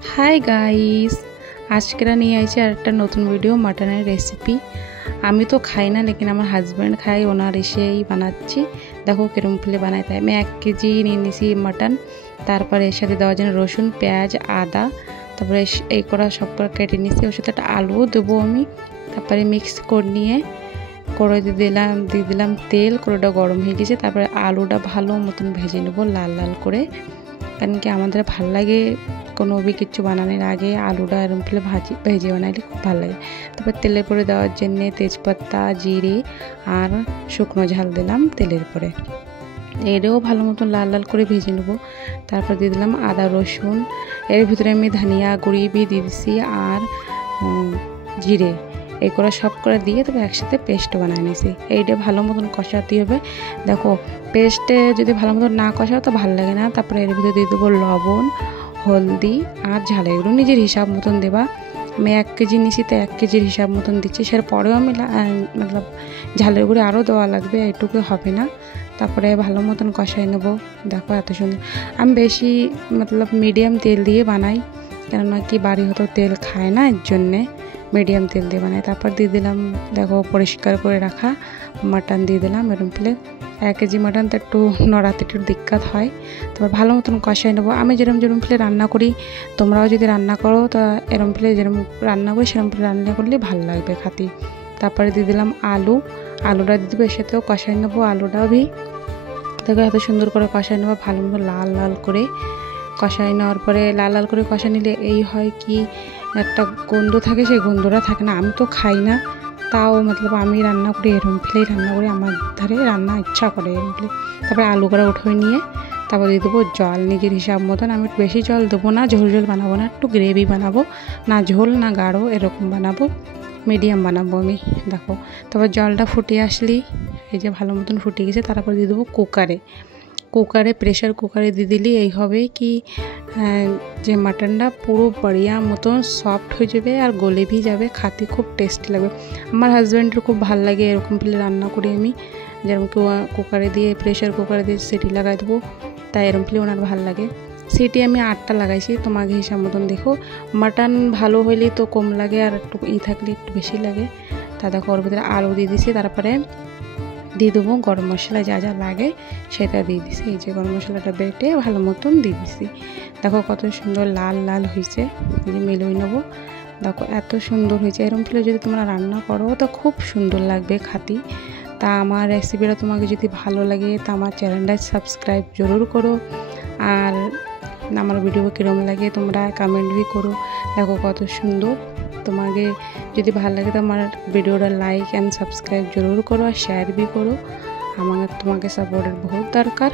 Hi guys, आज के नहीं आई एक नतून वीडियो मटन रेसिपि। आमी तो खाई ना, लेकिन हमार हस्बैंड खाई, ओनार एसे ही बनाচ্ছি। देखो किरम फुले बनाते हैं। मैं 1 केजी নিয়ে নিছি मटन, তারপরে এর সাথে দেওয়ার জন্য রসুন, পেঁয়াজ, আদা, তারপরে এই করা সব করে কেটে নিছি। ওর সাথে একটা আলুও দেবো আমি। তারপরে মিক্স করে নিয়ে কড়াই দিয়ে দিলাম তেল। কড়াইটা গরম হয়ে গেছে। তারপরে আলুটা ভালো মতন ভেজে নেব লাল লাল করে, কারণ কি আমাদের ভাল লাগে কোনো भी কিছু বানানোর আগে আলুটা এরকম ফেলে ভেজে বানাইলে খুব ভালো লাগে। তারপর তেলের পরে দেওয়ার জন্য তেজপাতা, জিরে আর শুকনো ঝাল দিলাম তেলের পরে। এটাও ভালো মতন লাল লাল করে ভেজে নেব। তারপর দিয়ে দিলাম আদা রসুন, এর ভিতরে আমি ধনিয়া গুঁড়ি দিয়ে দিয়েছি আর জিরে, এই করে সব করে দিয়ে তবে একসাথে পেস্ট বানিয়ে নিয়েছি। এইটা ভালো মতন কষাতে হবে। দেখো পেস্টে যদি ভালো মতন না কষাও তো ভালো লাগে না। তারপরে এর ভিতরে দিয়ে দেবো লবণ, হলদি আর ঝাল, এগুলো নিজের হিসাব মতন দেবা। আমি 1 কেজি নিছি তো 1 কেজির হিসাব মতন দিচ্ছি। সের পরেও আমি মতলব ঝালের গুঁড়ি আরও দেওয়া লাগবে, এটুকু হবে না। তারপরে ভালো মতন কষাই নেব। দেখো এত সুন্দর। আমি বেশি মতলব মিডিয়াম তেল দিয়ে বানাই, কেননা কি বাড়ি হতো তেল খায় না, এর জন্যে মিডিয়াম তেল দিয়ে বানাই। তারপর দিয়ে দিলাম দেখো পরিষ্কার করে রাখা মাটন দিয়ে দিলাম। এরকম প্লে 1 কেজি মাটন তো একটু নড়াতে একটু দিক্কত হয়। তারপর ভালো মতন কষাই নেবো। আমি যেরকম প্লে রান্না করি, তোমরাও যদি রান্না করো তা এরকম প্লে যেরকম রান্না করি সেরকম প্লে রান্না করলে ভালো লাগবে খাতে। তারপরে দিয়ে দিলাম আলুটা দিয়ে দেবো, এর সাথেও কষাই নেবো আলুটাও দেখো এত সুন্দর করে কষাই নেবো ভালো মতো লাল লাল করে। কষাই নেওয়ার পরে লাল লাল করে কষা নিলে এই হয় কি একটা গন্ধ থাকে, সেই গন্ধটা থাকে না। আমি তো খাই না, তাও মতলব আমি রান্না করি এরকম ফেলেই রান্না করি, আমার ধারে রান্না ইচ্ছা করে এরকম ফেলে। তারপরে আলু করে উঠিয়ে নিয়ে তারপর দিয়ে দেবো জল নিজের হিসাব মতন। আমি বেশি জল দেবো না, ঝোল বানাবো না, একটু গ্রেভি বানাবো, না ঝোল না গাঢ়, এরকম বানাবো, মিডিয়াম বানাবো আমি। দেখো তারপর জলটা ফুটিয়ে আসলি, এই যে ভালো মতন ফুটে গেছে। তারপর দিয়ে দেবো কুকারে প্রেশার কুকারে দিয়ে দিলি এই হবে কি যে মাটনটা পুরো বড়িয়া মতন সফট হয়ে যাবে আর গলে भी যাবে, খাতে খুব টেস্টি লাগবে। আমার হাজব্যান্ডের খুব ভালো লাগে এরকম ফেলে রান্না করি আমি, যেরকম কুকারে দিয়ে প্রেশার কুকারে দিয়ে সিটি লাগাই দেবো, তাই এরকম ফেলে ওনার ভালো লাগে। সিটি আমি 8টা লাগাইছি, তোমাকে হিসাব মতন দেখো। মাটন ভালো হইলে তো কম লাগে, আর একটু থাকলে একটু বেশি লাগে। তা দেখো ওর ভিতরে আলু দিয়ে দিছি, তারপরে দিয়ে দেবো গরম মশলা, যা যা লাগে সেটা দিয়ে দিছি। এই যে গরম মশলাটা বেটে ভালো মতন দিয়ে দিছি। দেখো কত সুন্দর লাল লাল হয়েছে। এই যে মেলোই নেবো। দেখো এত সুন্দর হয়েছে। এরকম ফেলে যদি তোমরা রান্না করো তো খুব সুন্দর লাগবে খাতি। তা আমার রেসিপিটা তোমাকে যদি ভালো লাগে তা আমার চ্যানেলটা সাবস্ক্রাইব জরুর করো, আর আমার ভিডিও কীরকম লাগে তোমরা কমেন্ট भी করো। দেখো কত সুন্দর। তোমাকে যদি ভালো লাগে তো আমার ভিডিওটা লাইক অ্যান্ড সাবস্ক্রাইব জরুর করো, আর শেয়ার भी করো। তোমাকে সাপোর্টের বহুত দরকার।